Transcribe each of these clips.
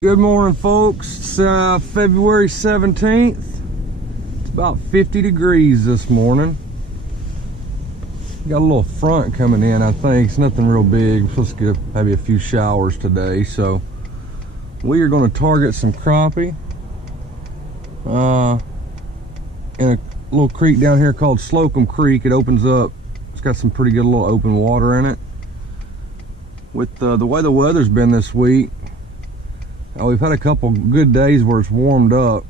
Good morning, folks. It's February 17th. It's about 50 degrees this morning. Got a little front coming in, I think. It's nothing real big. We're supposed to get maybe a few showers today. So we are going to target some crappie in a little creek down here called Slocum Creek. It opens up. It's got some pretty good little open water in it. With the way the weather's been this week, we've had a couple good days where it's warmed up,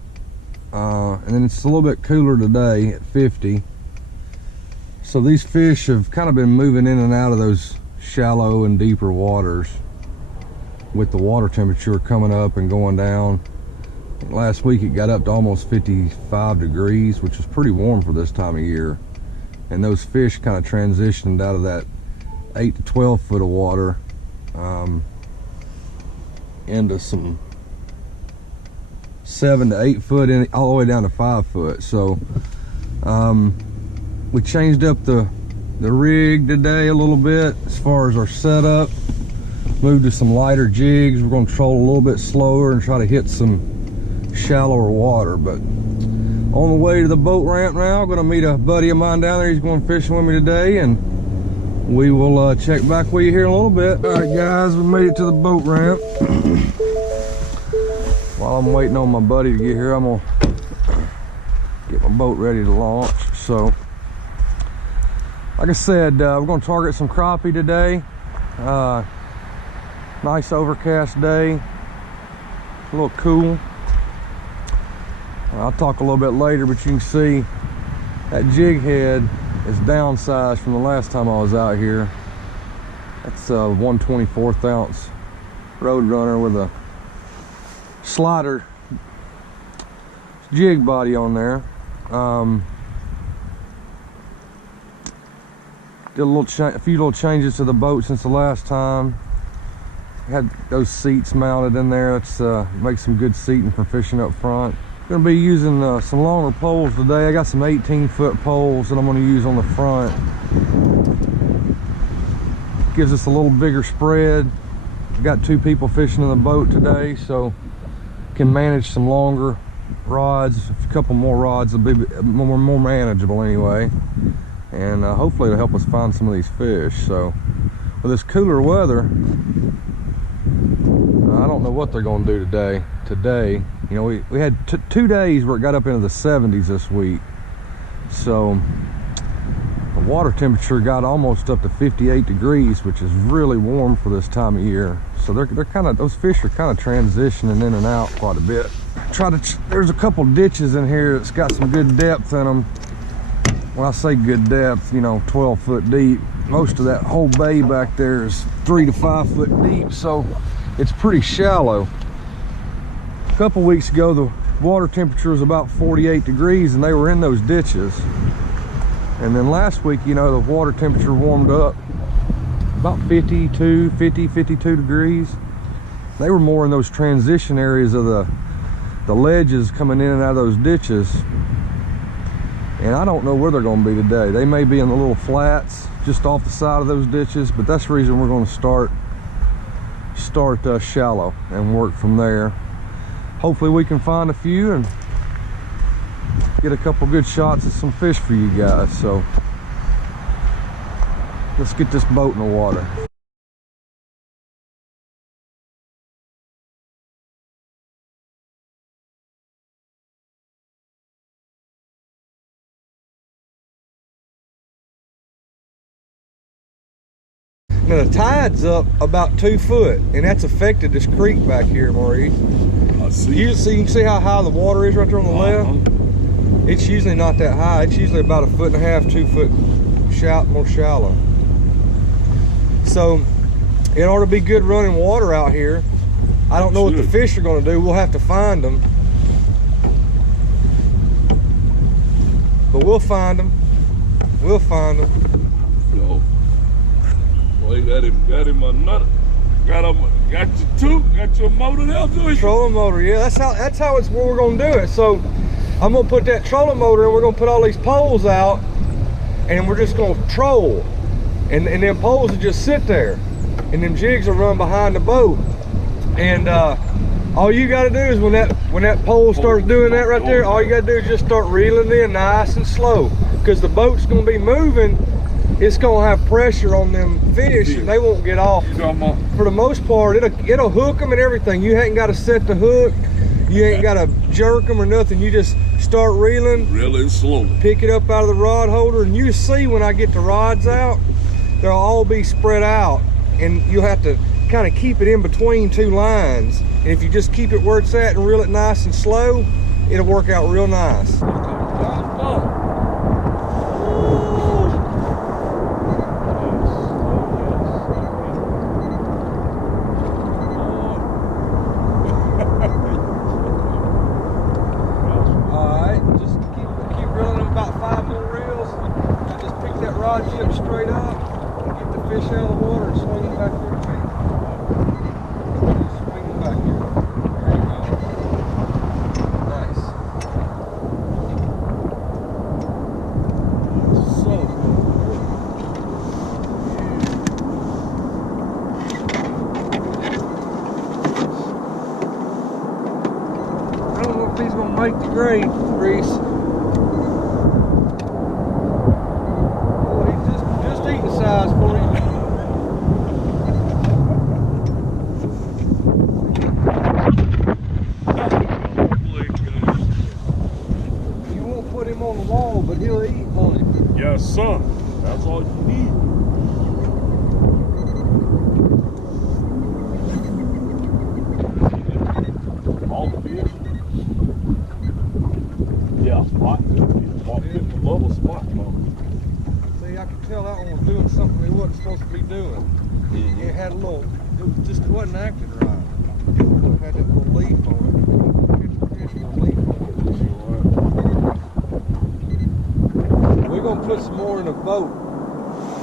and then it's a little bit cooler today at 50. So these fish have kind of been moving in and out of those shallow and deeper waters with the water temperature coming up and going down. Last week it got up to almost 55 degrees, which is pretty warm for this time of year. And those fish kind of transitioned out of that 8 to 12 foot of water into some 7 to 8 foot, in all the way down to 5 foot. So we changed up the rig today a little bit as far as our setup. Moved to some lighter jigs. We're going to troll a little bit slower and try to hit some shallower water. But on the way to the boat ramp now, I'm going to meet a buddy of mine down there. He's going fishing with me today, and we will check back with you here in a little bit. All right, guys, we made it to the boat ramp. While I'm waiting on my buddy to get here, I'm gonna get my boat ready to launch. So, like I said, we're gonna target some crappie today. Nice overcast day, a little cool. I'll talk a little bit later, but you can see that jig head is downsized from the last time I was out here. That's a 1/24 ounce Road Runner with a slider jig body on there. Did a few little changes to the boat since the last time. Had those seats mounted in there. Let's make some good seating for fishing up front. Gonna be using some longer poles today. I got some 18-foot poles that I'm gonna use on the front. Gives us a little bigger spread. Got 2 people fishing in the boat today, so can manage some longer rods. A couple more rods will be more manageable anyway, and hopefully it'll help us find some of these fish. So with this cooler weather, I don't know what they're going to do today. You know, we had 2 days where it got up into the 70s this week, so the water temperature got almost up to 58 degrees, which is really warm for this time of year. So they're kind of, those fish are kind of transitioning in and out quite a bit. There's a couple ditches in here that's got some good depth in them. When I say good depth, you know, 12 foot deep. Most of that whole bay back there is 3 to 5 foot deep, so it's pretty shallow. A couple weeks ago, the water temperature was about 48 degrees and they were in those ditches. And then last week, you know, the water temperature warmed up about 52 degrees. They were more in those transition areas of the ledges coming in and out of those ditches. And I don't know where they're going to be today. They may be in the little flats just off the side of those ditches, but that's the reason we're going to start shallow and work from there. Hopefully we can find a few and get a couple good shots at some fish for you guys. So let's get this boat in the water. Now the tide's up about 2 foot, and that's affected this creek back here, Maurice. I see. You can see how high the water is right there on the left. It's usually not that high. It's usually about 1.5 foot, 2 foot more shallow. So it ought to be good running water out here. I don't know what the fish are going to do. We'll have to find them, but we'll find them. We'll find them. Yo, boy, got him a nut. Got you too. Got your motor there too. Trolling motor, yeah. That's how it's where we're going to do it. So I'm going to put that trolling motor in. We're going to put all these poles out, and we're just going to troll. And them poles will just sit there, and them jigs will run behind the boat. And All you gotta do is when that pole starts doing that right there, all you gotta do is just start reeling in nice and slow. Because the boat's gonna be moving, it's gonna have pressure on them fish and they won't get off. For the most part, it'll hook them and everything. You ain't gotta set the hook, you ain't gotta jerk them or nothing. You just start reeling. Reeling slowly. Pick it up out of the rod holder, and you see when I get the rods out, they'll all be spread out, and you'll have to kind of keep it in between two lines. And if you just keep it where it's at and reel it nice and slow, it'll work out real nice. Alright, just keep reeling them about 5 more reels. And just pick that rod tip straight up and get the fish out of the water and swing it back here to me. Swing it back here. There you go. Nice. So I don't know if he's gonna make the grade, Reese. Oh, he's just eating size for you. You won't put him on the wall, but he'll eat on it. Yes, sir. That's all you need. All the fish. Yeah, spot. Hitting the bubble spot, man. See, I could tell that one was doing something it wasn't supposed to be doing. It had a little, it wasn't acting right. It had that little leaf on it. We're gonna put some more in a boat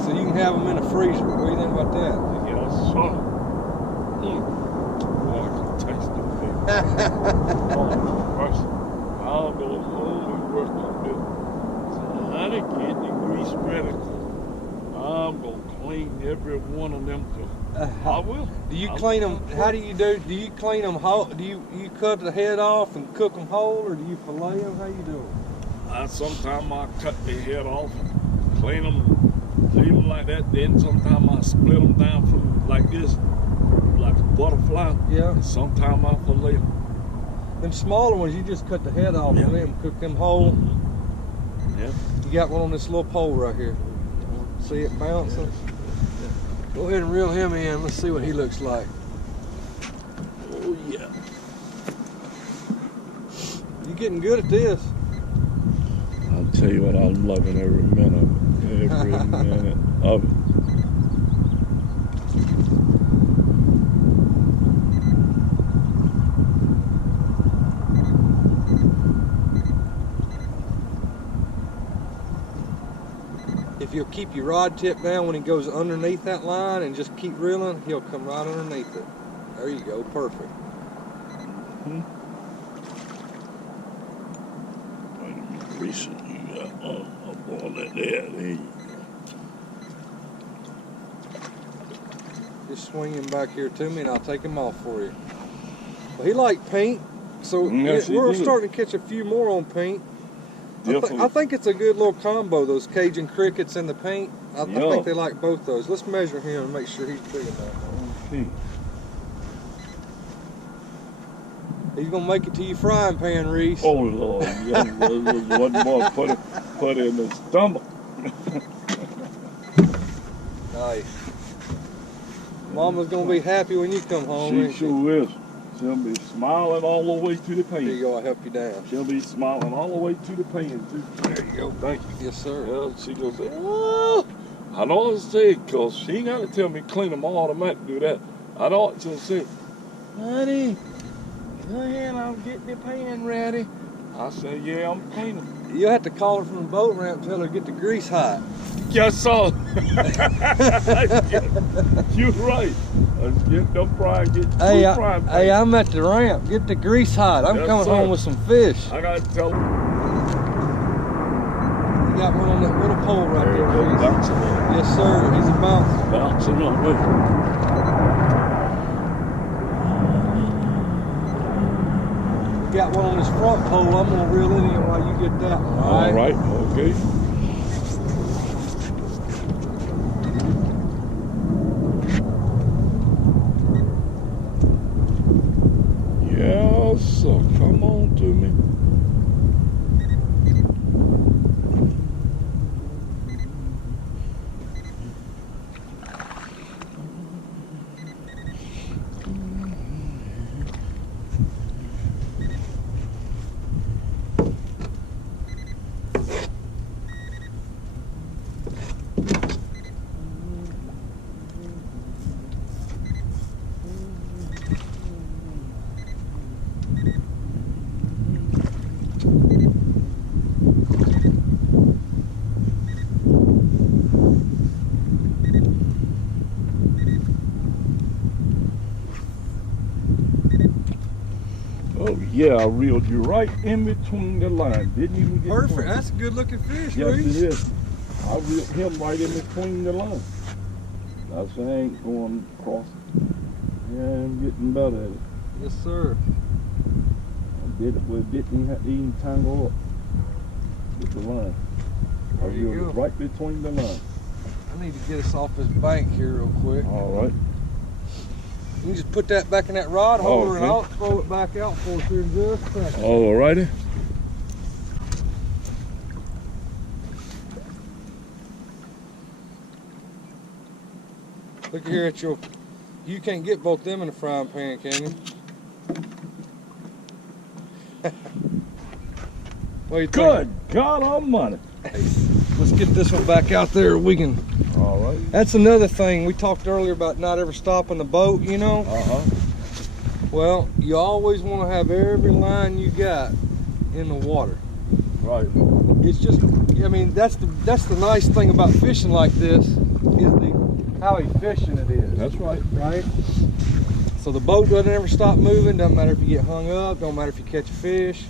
so you can have them in a freezer. What do you think about that? Yes, sir. Boy, I can taste the fish. I'll go home and work on this. So, honey, get the grease ready. I'm gonna clean every one of them too. I will. Do you clean them? How do you do? Do you clean them whole? Do you cut the head off and cook them whole, or do you fillet them? How you do it? Sometimes I cut the head off, clean them, leave them like that. Then sometimes I split them down from like this, like a butterfly. Yeah. And sometimes I fillet them. Them smaller ones, you just cut the head off and then cook them whole. Yeah. You got one on this little pole right here. See it bouncing? Yeah. Go ahead and reel him in. Let's see what he looks like. Oh yeah. You getting good at this? I'll tell you what, I'm loving every minute of it. Every minute of it. If you'll keep your rod tip down when he goes underneath that line and just keep reeling, he'll come right underneath it. There you go, perfect. Mm-hmm. Wait a minute, recently you got up on that there. There you go. Just swing him back here to me and I'll take him off for you. Well, he liked paint, so yes, we're starting to catch a few more on paint. I think it's a good little combo, those Cajun crickets and the paint. I think they like both those. Let's measure him and make sure he's big enough. Okay. He's gonna make it to your frying pan, Reese. Oh Lord, one more put it in his stomach. Nice. Mama's gonna be happy when you come home. She sure is. She'll be smiling all the way to the pan. There you go, I'll help you down. She'll be smiling all the way to the pan, too. There you go. Thank you. Yes, sir. Yeah, she gonna say, oh, I know what to say, because she ain't got to tell me clean them automatic do that. I know what she'll say. Honey, go ahead, I'll get the pan ready. I say, yeah, I'm cleaning. You'll have to call her from the boat ramp and tell her to get the grease hot. Yes, sir. You're right. Let's get them frying, get two frying pans. Hey, I'm at the ramp. Get the grease hot. I'm coming home with some fish. I got to tell them. You got one on that little pole right there, Reese. Bouncing up. Yes, sir. He's a bouncer. Bouncing up with got one on this front pole. I'm gonna reel it in while you get that one. All right, okay. Yes, sir. Come on to me. Oh yeah, I reeled you right in between the line. Didn't even get Perfect. close. That's a good looking fish, Yes, Reese. it is. I reeled him right in between the line. I said, I ain't going across. Yeah, I'm getting better at it. Yes, sir. I did it where it didn't have to even tangle up with the line. I There you reeled it go. right between the line. I need to get us off this bank here real quick. All right. You can just put that back in that rod holder and Okay. I'll throw it back out for us here in just a second. All righty. Look here at your, you can't get both them in the frying pan, can you? What do you think? Good God Almighty. Let's get this one back out there. We can. All right. That's another thing. We talked earlier about not ever stopping the boat, you know? Uh-huh. Well, you always want to have every line you got in the water. Right. It's just, I mean, that's the nice thing about fishing like this is how efficient it is. That's right. Right? So the boat doesn't ever stop moving. Doesn't matter if you get hung up. Don't matter if you catch a fish.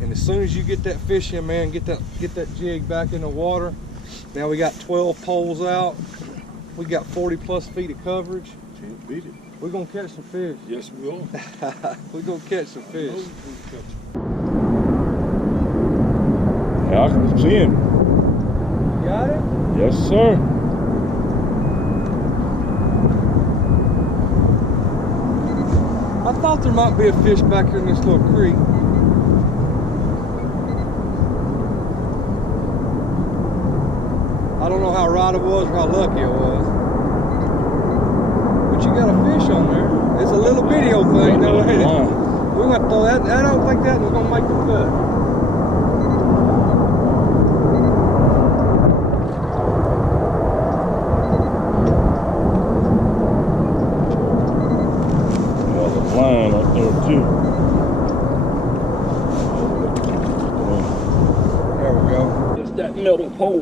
And as soon as you get that fish in, man, get that jig back in the water. Now we got 12 poles out. We got 40 plus feet of coverage. Can't beat it. We're gonna catch some fish. Yes, we are. We're gonna catch some fish. Yeah, I can see him. You got it? Yes, sir. I thought there might be a fish back here in this little creek. I don't know how right it was or how lucky it was. But you got a fish on there. It's a little video thing, though, ain't it? We're gonna throw that. I don't think that was gonna make the cut. There's a line up there too. There we go. It's that middle pole.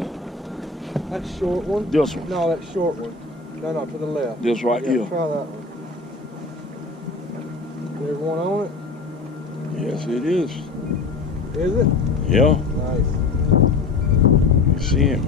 That short one? This one. No, that short one. No, to the left. This right Yeah, here. try that one. Is everyone on it? Yes, it is. Is it? Yeah, Nice. you see him.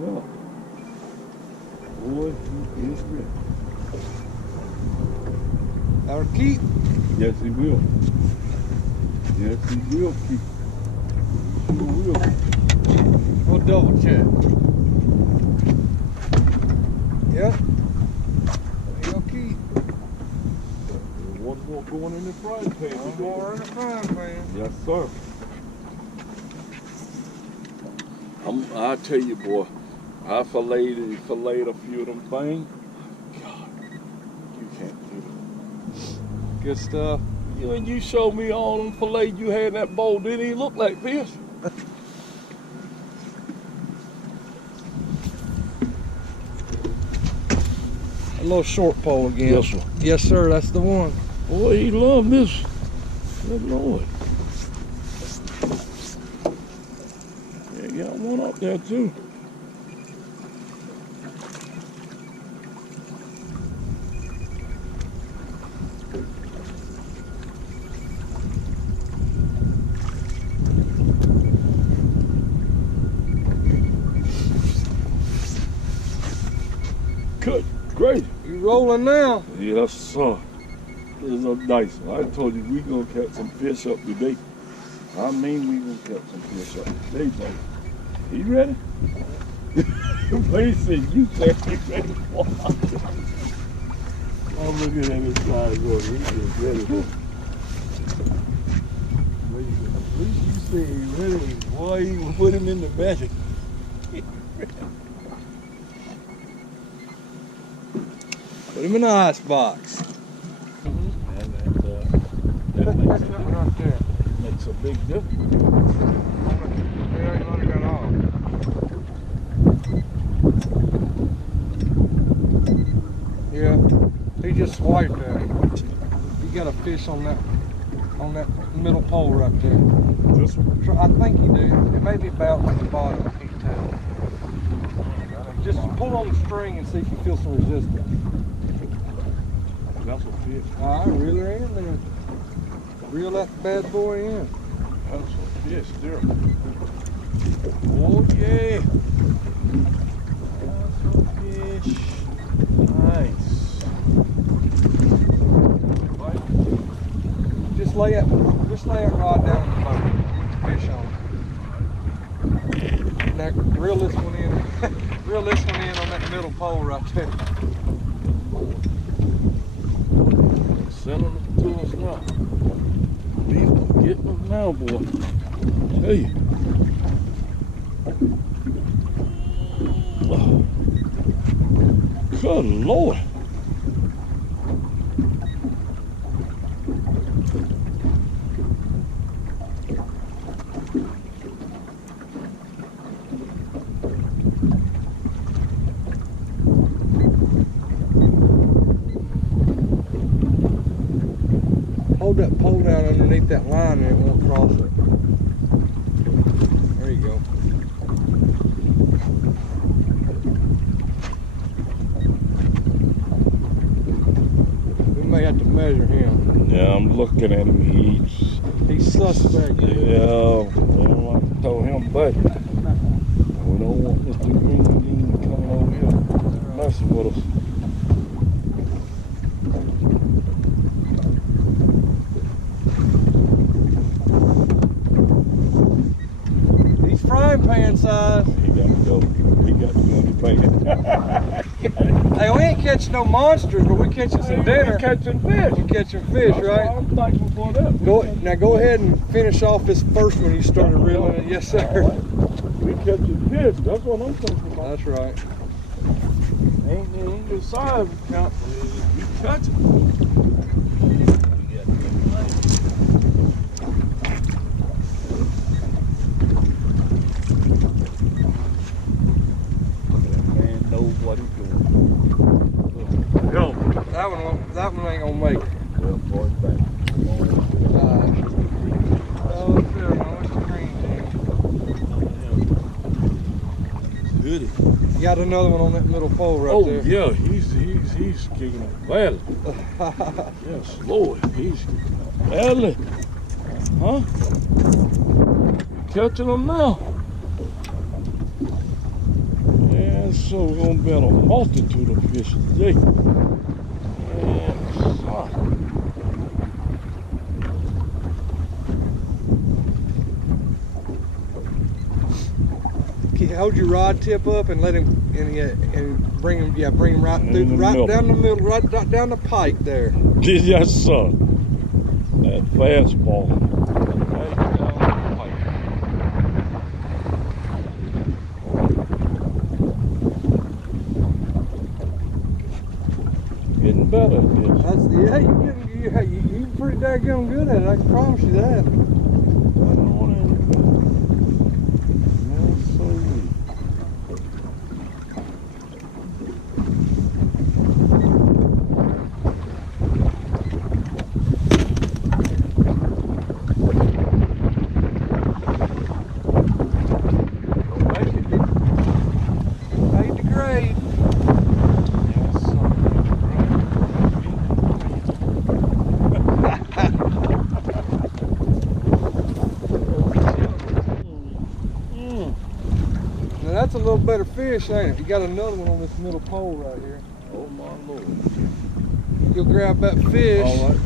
Yeah. Boy, he is good. That'll keep. Yes, he will. Yes, he will keep. He sure will. We'll double check. Yep. He'll keep. One more going in the frying pan. One more in the frying pan. Yes, sir. I tell you, boy, I filleted a few of them things. God, you can't do it. Good stuff. When you showed me all them fillets you had in that bowl, didn't even look like fish. A little short pole again. Yes, sir. Yes, sir. That's the one. Boy, he loved this. Good Lord. We got one up there too. Good, great. You rolling now? Yes, sir. This is a nice one. I told you we gonna catch some fish up today. I mean, we gonna catch some fish up today, buddy. You ready? Please say you said you ready. I'm looking at his side going, he is ready. At least you say he's ready. Boy, you can put him in the basket. Put him in the ice box. That makes That's that one right there. makes a big difference. Yeah, you only got off. Yeah, he just swiped at it. You got a fish on that middle pole right there. This one? I think you do. It may be bouncing at the bottom. I can't tell. Just pull on the string and see if you feel some resistance. That's a fish. All right, reel her in there. Reel that bad boy in. That's a fish there. Oh yeah. That's a fish. Nice. Just lay that rod down in the boat. Put the fish on. Now reel this one in. Reel this one in on that middle pole right there. Sending them to us now. These are getting them now, boy. Tell you. Oh. Good Lord. Hold that pole down underneath that line and it won't cross it. There you go. We may have to measure him. Yeah, I'm looking at him. He's suspect. Yeah, well, I told him, buddy. We don't want Mr. Green Bean coming over here messing with us. He's frying pan size. He got to go. He got to go to pan. Hey, we ain't catching no monsters, but we catching some dinner. We're catching fish. We're catching fish, That's right? why I'm thankful for that. Now go ahead and finish off this first one you started reeling it. Yes, sir. All right. We catching fish. That's what I'm thinking about. That's right. Ain't the size count. We catch it. Man knows what he's doing. Go. That one ain't gonna make it. Well, boy, back. Oh, there, no, it's the green thing. Goody. You got another one on that middle pole right there. Yeah, he's kicking it badly. Yes, Lord, he's kicking it badly. Huh? Catching them now. And so we're gonna be on a multitude of fish today. And son. Hold your rod tip up and let him and bring him right through, right down the middle, right down the pike there. Yes, sir. That fastball. Right down the pipe. Getting better at this. You're pretty daggone good at it. I can promise you that. I don't want any better. Yes, sir. a little better fish, ain't it? You got another one on this middle pole right here. Oh my Lord. You'll grab that fish. All right.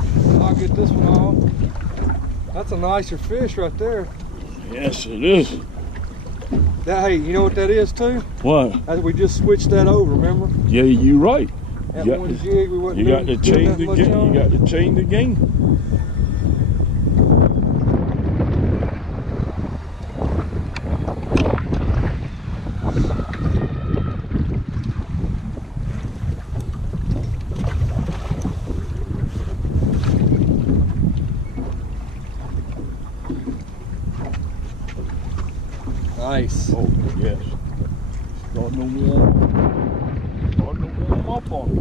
I'll get this one off. That's a nicer fish right there. Yes, it is. That, hey, you know what that is too? What? We just switched that over, remember? Yeah, you right. That You got one to- jig we wasn't You got to doing change that the much game. on. You got to change the game. Nice. Oh yes. Starting to warm. Starting to warm up on it.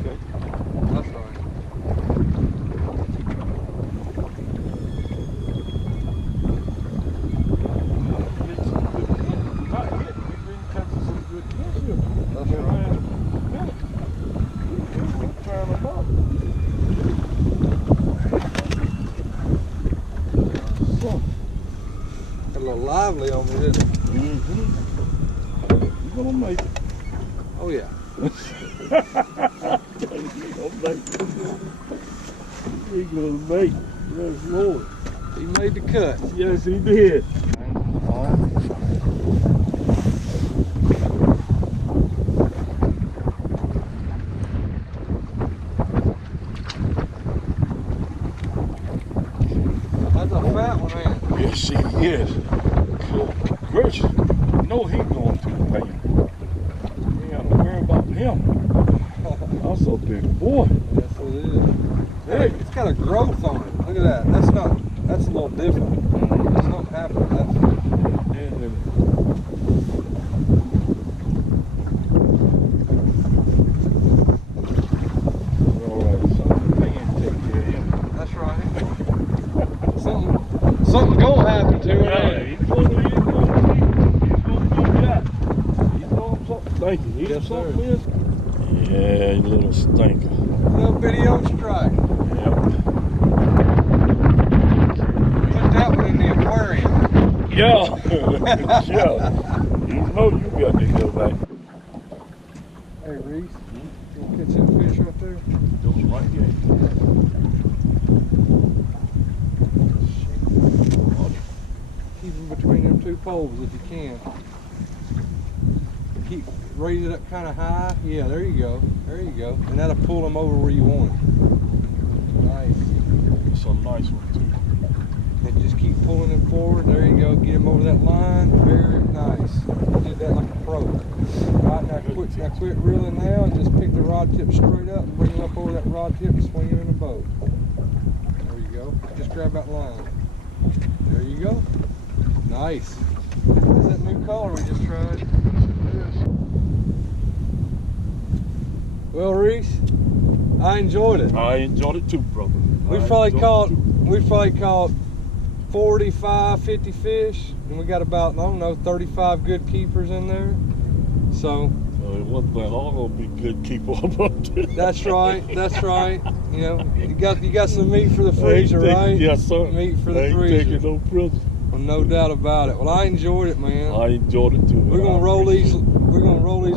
Okay. That's right. That's right. Got a little lively on me, didn't it? You're gonna make it. Oh yeah. You're gonna make it. Yes, Lord. He made the cut. Yes, he did. That's a fat one, ain't it? Yes, he is. Good gracious. You know he's going to the pain. You ain't got to worry about him. That's a big boy. Yes, it is. Hey, it's got a growth on it. Look at that. That's a little different. There's something happening. That's right. Something gonna happen to it. He's going to be got. He's doing something stinking. He's Yes, sir. something is. Yeah, you little stinker. Little bitty old strike. Yep. Put that one in the aquarium. Yeah. Yeah. You know you got to go back. Hey Reese, you wanna catch that fish right there? Goes right here. Keep them between them two poles if you can. Keep raise it up kind of high. Yeah, there you go. There you go. And that'll pull them over where you want it. Nice. It's a nice one too. And just keep pulling them forward. There you go. Get them over that line. Very nice. You did that like a pro. Right, now quit reeling now and just pick the rod tip straight up and bring them up over that rod tip and swing them in the boat. There you go. Just grab that line. There you go. Nice. Is that new color we just tried? Well, Reese, I enjoyed it. I enjoyed it too, brother. We've probably caught 45, 50 fish, and we got about, I don't know, 35 good keepers in there. So It wasn't that all gonna be good keep on. that's right. That's right. You know, you got some meat for the freezer, right? Yes, sir. Meat for the Ain't freezer. taking no prisoners. Well, no doubt about it. Well, I enjoyed it, man. I enjoyed it too. We're gonna roll these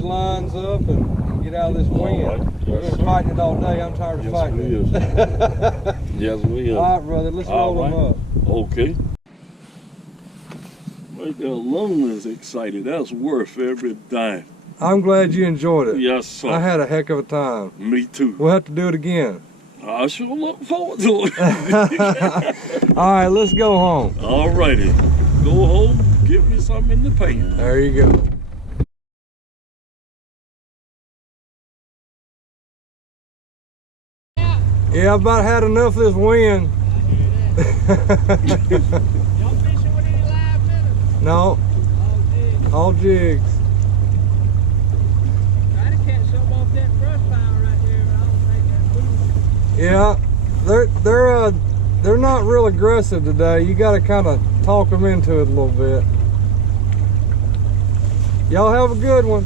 lines up and get out of this wind. All right. We've Yes, been sir. fighting it all day. I'm tired of Yes, fighting we it. is. Yes, we is. All right, brother. Let's roll them up. Okay. Right there alone is excited. That's worth every dime. I'm glad you enjoyed it. Yes, sir. I had a heck of a time. Me too. We'll have to do it again. I sure look forward to it. All right, let's go home. All righty. Go home, give me something in the pan. There you go. Yeah, I've about had enough of this wind. Y'all fishing with any live minnows? No, all jigs. Try to catch some off that brush pile right there, but I don't think that's moving. Yeah, they're not real aggressive today. You got to kind of talk them into it a little bit. Y'all have a good one.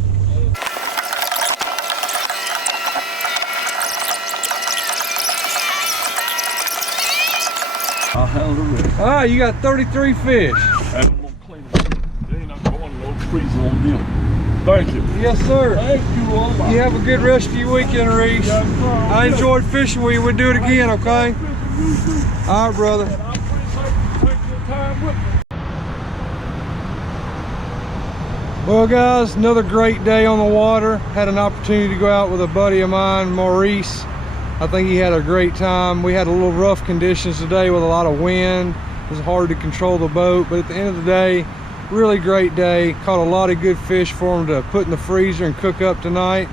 I'll handle the rest. All right, you got 33 fish. I'm gonna clean it. freezer on them. Thank you. Yes, sir. Thank you, all my. You have a good rest of your weekend, Reese. Yes, sir. I enjoyed fishing with you. We'll do it again, okay? All right, brother. And I appreciate you taking your time with me. Well, guys, another great day on the water. Had an opportunity to go out with a buddy of mine, Maurice. I think he had a great time. We had a little rough conditions today with a lot of wind. It was hard to control the boat, but at the end of the day, really great day. Caught a lot of good fish for him to put in the freezer and cook up tonight.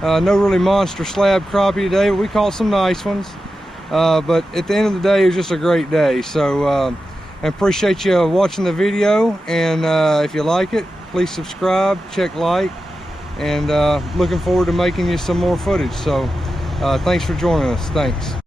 No really monster slab crappie today, but we caught some nice ones. But at the end of the day, it was just a great day. So I appreciate you watching the video, and if you like it, please subscribe, check like, and looking forward to making you some more footage. So thanks for joining us. Thanks.